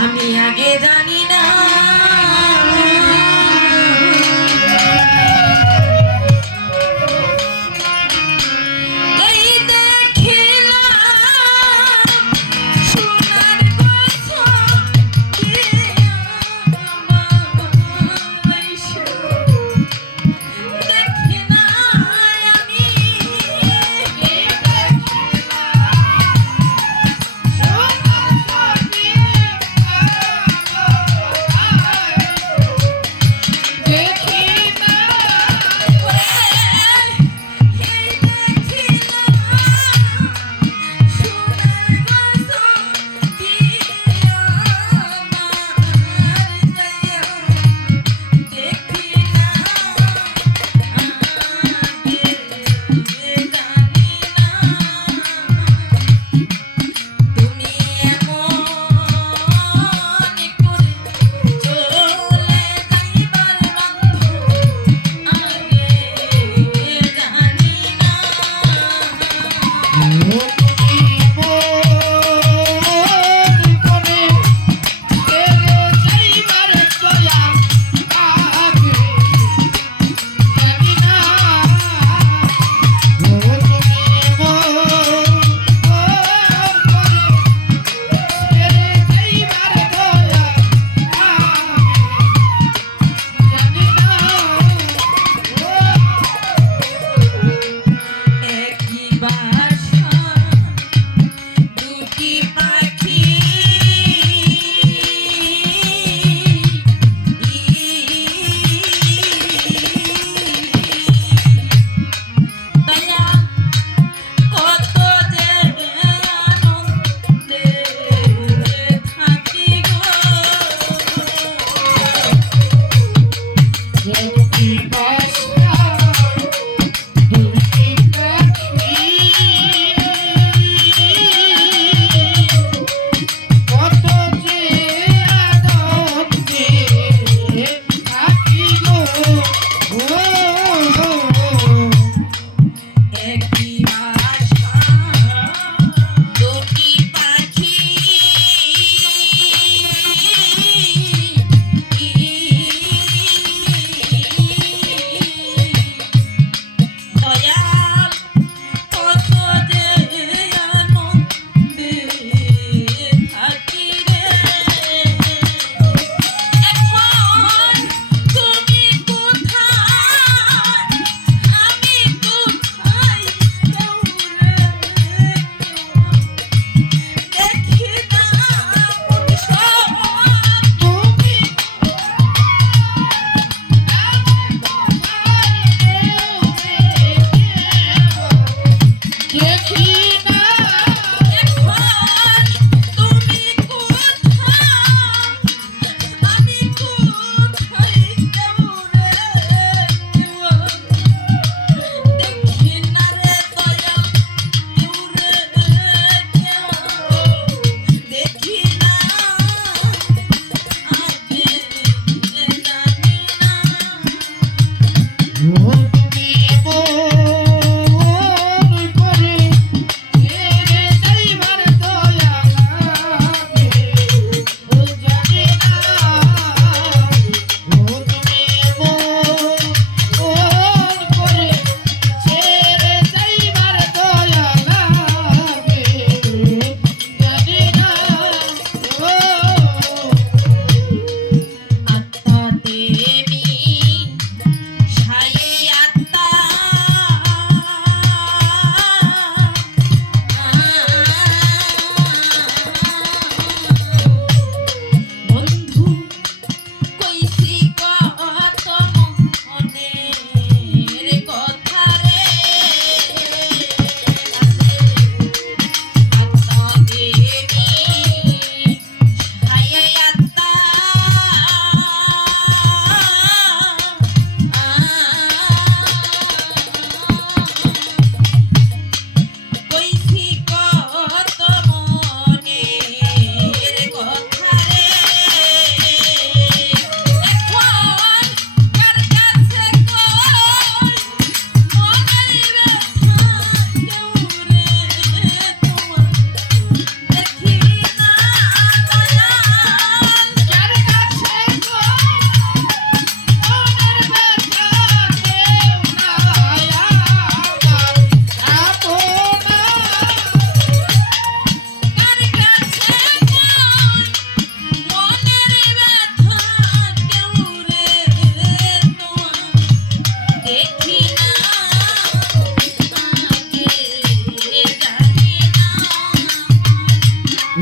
আমি আগে জানি না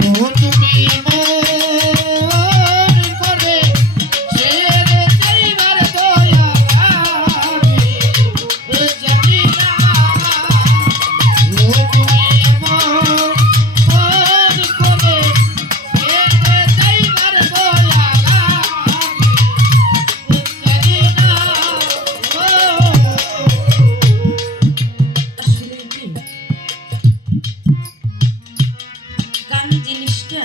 ও তুমি মন করে ছেড়ে যাইবার দয়া আমি জানি না। ও তুমি মন করে ছেড়ে যাইবার দয়া আমি জানি না। আসলে কি গান জিনিসটা,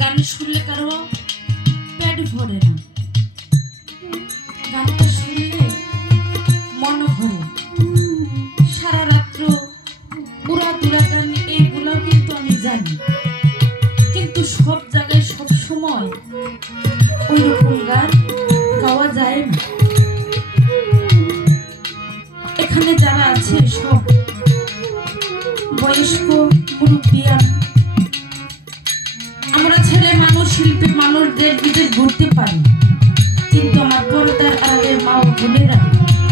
গান শুনলে কারো পেট ভরে না, গানটা শুনলে মন ভরে। সারা রাত্র উড়া দুরা গান এইগুলাও কিন্তু আমি জানি, কিন্তু সব জায়গায় সব সময় ওই রকম গান গাওয়া যায় না। এখানে যারা আছে সব বয়স্ক মুরব্বিয়ান, আমরা ছেলে মানুষ শিল্পী মানুষ দেশ বিদেশ ঘুরতে পারি, কিন্তু আমার পর্দার আড়ালের মা ও বোনেরা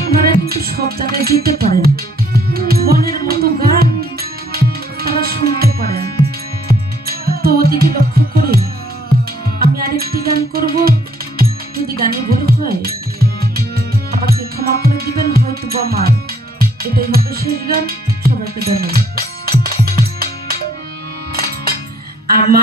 ওনারা কিন্তু সব জায়গায় যেতে পারেন, মনের মতো গান তারা শুনতে পারেন। তো ওদিকে লক্ষ্য করে আমি আরেকটি গান করব, যদি গানে ভুল হয় আমাকে ক্ষমা করে দিবেন, হয়তো আমার এটাই হবে শেষ গান। সবাইকে ধন্যবাদ। আমার